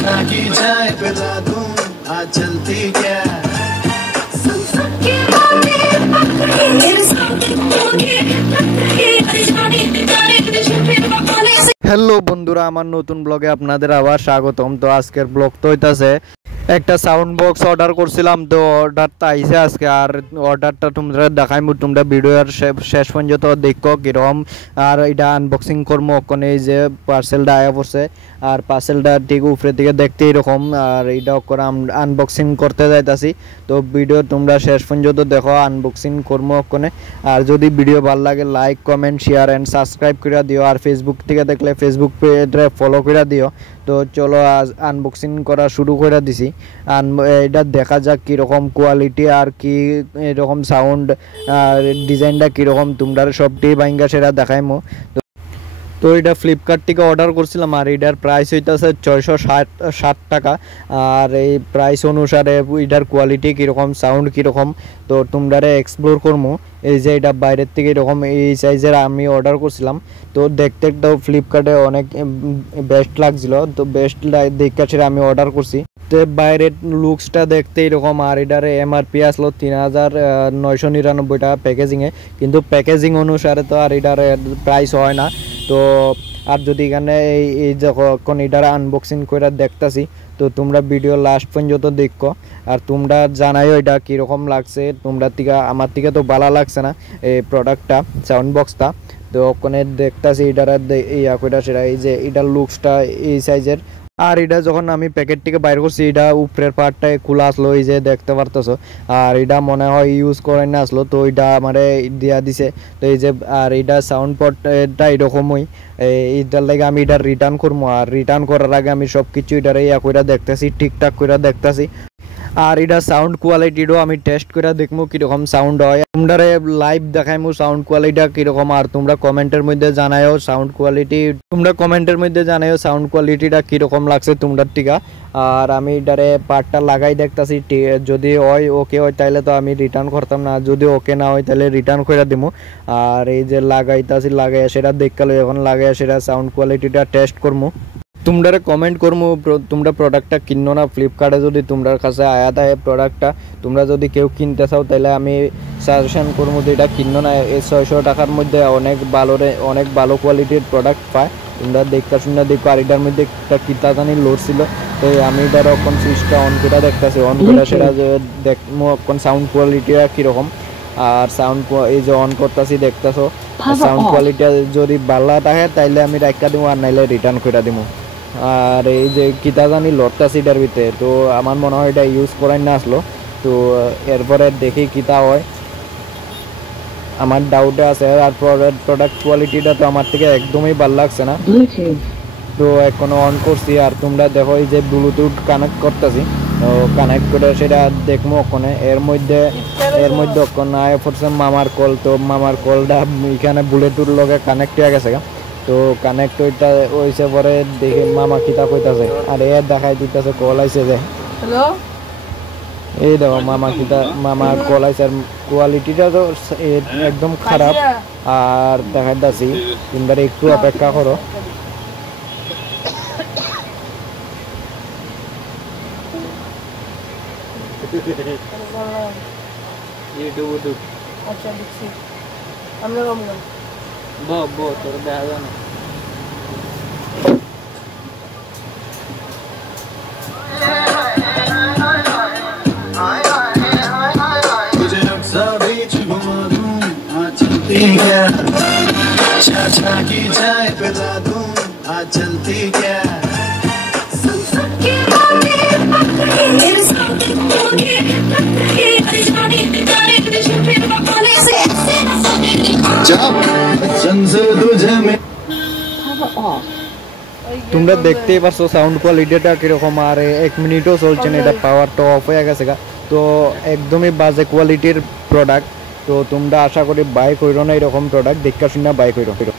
चाचा की चाय पिला दूं आज चलती क्या हेलो बंधुरा आमार नतून ब्लगे आपनादेर आबार स्वागतम। तो आजकेर ब्लग तो हইতাছে একটা সাউন্ড বক্স অর্ডার করছিলাম, তো অর্ডারটা আইছে আজকে। আর অর্ডারটা তোমরা দেখাইমু, তোমরা ভিডিওর শেষ পর্যন্ত দেখো কিরকম। আর এটা আনবক্সিং করবো ওখানে, এই যে পার্সেলটা আয়া পড়ছে। আর পার্সেলটা ঠিক উপরে দিকে দেখতে এরকম, আর এটা করে আনবক্সিং করতে যাইতাছি। তো ভিডিও তোমরা শেষ পর্যন্ত দেখো, আনবক্সিং করবো ওখানে। আর যদি ভিডিও ভালো লাগে like comment share and subscribe করে দিও। আর ফেসবুক থেকে দেখলে ফেসবুক পেজে ফলো করে দিও। তো চলো আজ আনবক্সিং করা শুরু করে দিছি। এটা দেখা যাক কীরকম কোয়ালিটি আর কি এরকম সাউন্ড আর ডিজাইনটা কীরকম, তোমরা সবটি বাইঙ্গা সেটা দেখাইমো। তো এটা ফ্লিপকার্ট থেকে অর্ডার করছিলাম, আর এটার প্রাইস হইতেছে 660 টাকা। আর এই প্রাইস অনুসারে এটার কোয়ালিটি কীরকম সাউন্ড কীরকম তো তোমরা এক্সপ্লোর করবো। এই যে এটা বাইরের থেকে এরকম এই সাইজের আমি অর্ডার করছিলাম। তো দেখতে একটাও ফ্লিপকার্টে অনেক বেস্ট লাগছিল, তো বেস্ট দেখে সেটা আমি অর্ডার করছি। তো বাইরের লুকসটা দেখতে এরকম। আর এটার এমআরপি আসলো ৩,৯৯৯ টাকা প্যাকেজিংয়ে, কিন্তু প্যাকেজিং অনুসারে তো আর এটার প্রাইস হয় না। তো আর যদি এখানে এই যখন এটার আনবক্সিং করে দেখতেছি, তো তোমরা ভিডিও লাস্ট পর্যন্ত দেখো। আর তোমরা জানাইও এটা কীরকম লাগছে তোমরা থেকে। আমার থেকে তো ভালো লাগছে না এই প্রোডাক্টটা, সাউন্ড বক্সটা। তো ওখানে দেখতেছি এটার ইয়া কইটা সেটা, এই যে এটার লুকসটা এই সাইজের। আর এটা যখন আমি প্যাকেট থেকে বাইর করছি, এটা উপরের পার্টটায় খোলা আসলো, এই যে দেখতে পারতেছো। আর এটা মনে হয় ইউজ করে না আসলো, তো এটা আমারে দিয়া দিছে। তো এই যে আর এটা সাউন্ড পটটা এরকমই, এইটার লাগে আমি এটা রিটার্ন করবো। আর রিটার্ন করার আগে আমি সব কিছু এটারে ইয়া করে দেখতেছি, ঠিকঠাক করে দেখতেছি। আর এটা সাউন্ড কোয়ালিটিটাও আমি টেস্ট করে দেখবো কীরকম সাউন্ড হয়। তোমরা লাইভ দেখাইমু সাউন্ড কোয়ালিটিটা কীরকম। আর তোমরা কমেন্টের মধ্যে জানাইও সাউন্ড কোয়ালিটি, তোমরা কমেন্টের মধ্যে জানাইও সাউন্ড কোয়ালিটিটা কীরকম লাগছে তোমরা টিকা। আর আমি এটারে পার্টটা লাগাই দেখতেছি, যদি হয় ওকে হয় তাহলে তো আমি রিটার্ন করতাম না, যদি ওকে না হয় তাহলে রিটার্ন করে দেবো। আর এই যে লাগাইতাছি, লাগাই সেটা দেখালো, এখন লাগাই সেটা সাউন্ড কোয়ালিটিটা টেস্ট করবো। তোমরা কমেন্ট করবো তোমরা প্রোডাক্টটা কিনো না। ফ্লিপকার্টে যদি তোমার কাছে আয়া থাকে প্রোডাক্টটা, তোমরা যদি কেউ কিনতে চাও তাহলে আমি সাজেশন করবো যে এটা কিনো না। এই 600 টাকার মধ্যে অনেক ভালো কোয়ালিটির প্রোডাক্ট পায়। তোমরা দেখতে শুনে দেখো। আর এটার মধ্যে একটা কিতা জানি লোড ছিল, তো আমি এটার এখন সুইচটা অন করে দেখতেছি, অন করে সেটা দেখবো এখন সাউন্ড কোয়ালিটিটা কীরকম। আর সাউন্ড এই যে অন করতেছি দেখতেছো, সাউন্ড কোয়ালিটি যদি ভালো থাকে তাইলে আমি রাখা দিব, আর নাইলে রিটার্ন করে দিব। আর এই যে কিতা জানি লড়তা সিটার ভিতরে, তো আমার মনে হয় এটা ইউজ করাই না আসলো। তো এরপরে দেখি কিতা হয়, আমার ডাউটে আছে। আর প্রোডাক্ট কোয়ালিটিটা তো আমার থেকে একদমই ভালো লাগছে না। তো এখনো অন করছি। আর তোমরা দেখো এই যে ব্লুটুথ কানেক্ট করতেছি, তো কানেক্ট করে সেটা দেখবো ওখানে। এর মধ্যে ওখানে আয় পড়ছে মামার কল। তো মামার কলটা এখানে ব্লুটুথ লগে কানেক্ট হয়ে গেছে। তো কানেক্ট হইছে পরে দেখে মামা কিতা কইতাছে, আর এর দেখাই দিতেছে কল আইছে যে হ্যালো, এই দেখো মামা কল আইছে। আর কোয়ালিটিটা তো একদম খারাপ। আর দেখাইতাছি তোমরা একটু অপেক্ষা করো। আচ্ছা দেখছি আমরা কমলাম তোর দেখা যায় না। चाचा की चाय पिला दूं आज चलती क्या তোমরা দেখতেই পারছো সাউন্ড কোয়ালিটিটা কিরকম। আর 1 মিনিটও চলছে না, এটা পাওয়ারটা অফ হয়ে গেছে। তো একদমই বাজে কোয়ালিটির প্রোডাক্ট। তো তোমরা আশা করি বাই করো না, এরকম প্রোডাক্ট দেখা শুনে বাই করো।